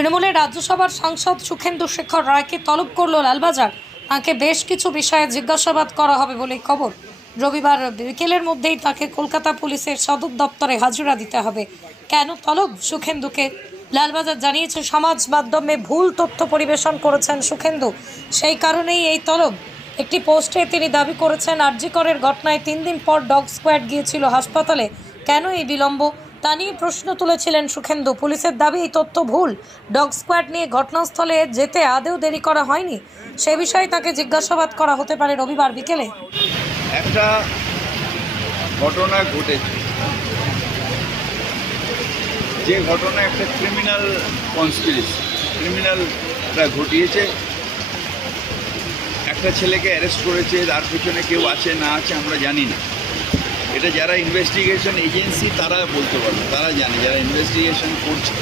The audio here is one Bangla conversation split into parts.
তৃণমূলের রাজ্যসভার সাংসদ সুখেন্দু শেখর রায়কে তলব করল লালবাজার। তাঁকে বেশ কিছু বিষয়ে জিজ্ঞাসাবাদ করা হবে বলেই খবর। রবিবার বিকেলের মধ্যেই তাকে কলকাতা পুলিশের সদর দপ্তরে হাজিরা দিতে হবে। কেন তলব সুখেন্দুকে? লালবাজার জানিয়েছে, সমাজ মাধ্যমে ভুল তথ্য পরিবেশন করেছেন সুখেন্দু। সেই কারণেই এই তলব। একটি পোস্টে তিনি দাবি করেছেন আরজিকরের ঘটনায় তিন দিন পর ডগ স্কোয়াড গিয়েছিল হাসপাতালে। কেন এই বিলম্ব? তা নিয়ে প্রশ্ন তুলেছিলেন সুখেন্দু। পুলিশের দাবি, এই তথ্য ভুল। ডগ স্কোয়াড নিয়ে ঘটনাস্থলে যেতে আদেও দেরি করা হয়নি। সে বিষয়ে তাকে জিজ্ঞাসাবাদ করা হতে পারে রবিবার বিকেলে। একটা ঘটনা ঘটেছে। যে ঘটনা একটা ক্রিমিনাল কনস্পিরেসি ক্রিমিনালরা ঘটিয়েছে। একটা ছেলেকে অ্যারেস্ট করেছে, তার পিছনে কেউ আছে, না আছে, আমরা জানি না। এটা যারা ইনভেস্টিগেশন এজেন্সি তারা বলতে পারবে, তারা জানে, যারা ইনভেস্টিগেশন করছে।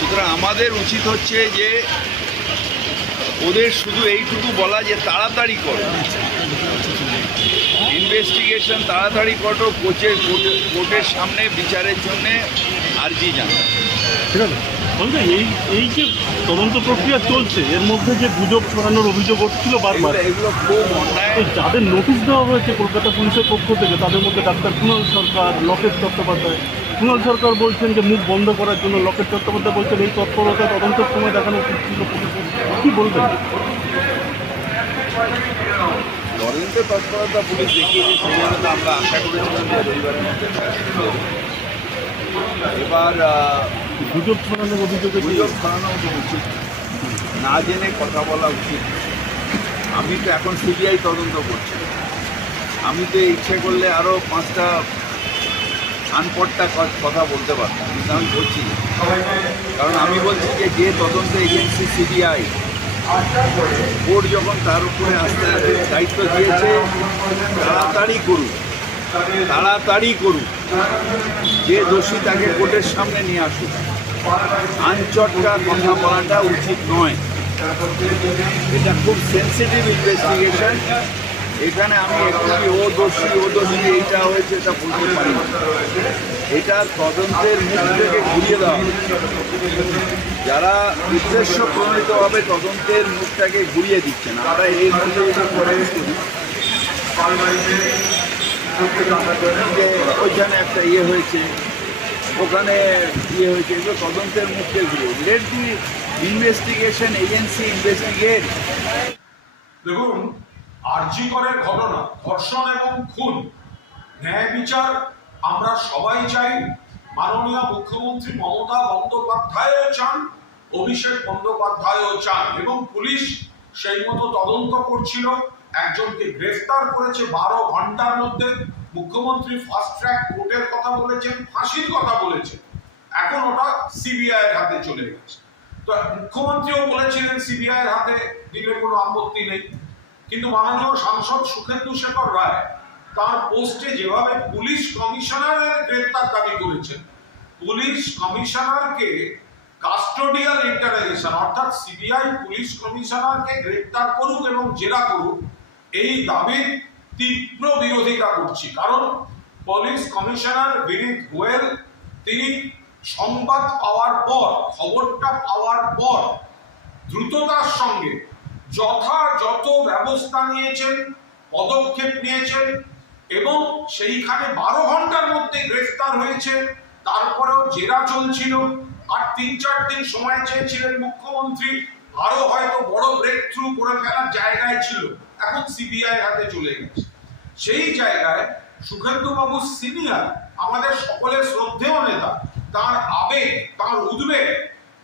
সুতরাং আমাদের উচিত হচ্ছে যে ওদের শুধু এইটুকু বলা যে তাড়াতাড়ি করো। ইনভেস্টিগেশন তাড়াতাড়ি করো কোচের কোর্টে- কোর্টের সামনে বিচারের জন্যে আর্জি জানা ঠিক আছে? বলতে এই এই যে তদন্ত প্রক্রিয়া চলছে এর মধ্যে যে গুজব ছড়ানোর অভিযোগ উঠছিল বারবার এগুলো এগুলো খুব তো যাদের নোটিশ দেওয়া হয়েছে কলকাতা পুলিশের পক্ষ থেকে তাদের মধ্যে ডাক্তার কুণাল সরকার লকেট চট্টোপাধ্যায়। কুণাল সরকার বলছেন যে মুখ বন্ধ করার জন্য লকেট চট্টোপাধ্যায় বলছেন এই তৎপরতা তদন্তের সময় দেখানো উচিত ছিল কী বলবেন? তদন্ত তৎপরতা পুলিশ দেখিয়েছে সেই জন্য আমরা আশা করেছিলাম যে রবিবারের মধ্যে এবার গুজব ছড়ানোর অভিযোগে গুজব ছড়ানো উচিত। না জেনে কথা বলা উচিত। আমি তো এখন সিবিআই তদন্ত করছি। আমি তো ইচ্ছে করলে আরও পাঁচটা আনপটটা কথা বলতে পারতাম। কিন্তু আমি বলছি। কারণ আমি বলছি যে যে তদন্ত এজেন্সি সিবিআই বোর্ড যখন তার উপরে আস্তে আস্তে দায়িত্ব দিয়েছে, তাড়াতাড়ি করুক। তাড়াতাড়ি করুক। যে দোষী তাকে কোর্টের সামনে নিয়ে আসুক। আনচটকা কথা বলাটা উচিত নয়। এটা খুব সেন্সিটিভ ইনভেস্টিগেশন এখানে আমি একটু ও দোষী ও দোষী, এইটা হয়েছে, এটা বলতে পারি এটা তদন্তের মুখ থেকে ঘুরিয়ে দেওয়া। যারা উদ্দেশ্য প্রণীতভাবে তদন্তের মুখটাকে ঘুরিয়ে দিচ্ছেন। আমরা এই মধ্যে করে। যে ওইখানে একটা ইয়ে হয়েছে, ওখানে ইয়ে হয়েছে এগুলো তদন্তের মুখে ঘুরিয়ে let the investigation agency investigate দেখুন, আরজি করের ঘটনা, ধর্ষণ এবং খুন, ন্যায় বিচার আমরা সবাই চাই মাননীয় মুখ্যমন্ত্রী মমতা বন্দ্যোপাধ্যায়ও চান, অভিষেক বন্দ্যোপাধ্যায়ও চান এবং পুলিশ সেই মতো তদন্ত করছিল। একজনকে গ্রেফতার করেছে বারো ঘণ্টার মধ্যে। মুখ্যমন্ত্রী ফাস্ট ট্র্যাক কোর্টের কথা বলেছেন, ফাঁসির কথা বলেছেন। এখন ওটা সিবিআই এর হাতে চলে গেছে। তো মুখ্যমন্ত্রীও বলেছিলেন সিবিআই এর হাতে দিলে কোনো আপত্তি নেই। কিন্তু মাননীয় সাংসদ সুখেন্দু শেখর রায় তার পোস্টে যেভাবে পুলিশ কমিশনারের গ্রেপ্তার দাবি করেছেন, পুলিশ কমিশনারকে কাস্টোডিয়াল ইন্টারোগেশন অর্থাৎ সিবিআই পুলিশ কমিশনারকে গ্রেপ্তার করুক এবং জেরা করুক এই দাবির তীব্র বিরোধিতা করছি। কারণ পুলিশ কমিশনার বিনীত গোয়েল, তিনি সংবাদ পাওয়ার পর, খবরটা পাওয়ার পর দ্রুততার সঙ্গে যথাযথ ব্যবস্থা নিয়েছেন, পদক্ষেপ নিয়েছেন এবং সেইখানে বারো ঘণ্টার মধ্যে গ্রেফতার হয়েছে তারপরেও জেরা চলছিল। আর তিন চার দিন সময় চেয়েছিলেন মুখ্যমন্ত্রী। আরও হয়তো বড় ব্রেক থ্রু করে ফেলার জায়গায় ছিল। এখন সিবিআই হাতে চলে গেছে। সেই জায়গায় সুখেন্দু বাবু সিনিয়র আমাদের সকলের শ্রদ্ধেয় নেতা, তার আবেগ, তার উদ্বেগ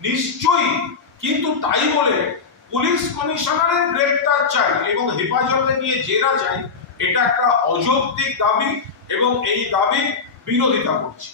নিশ্চয়ই কিন্তু তাই বলে পুলিশ কমিশনারের গ্রেপ্তার চাই এবং হেফাজতে নিয়ে জেরা চাই, এটা একটা অযৌক্তিক দাবি এবং এই দাবি বিরোধিতা করছি।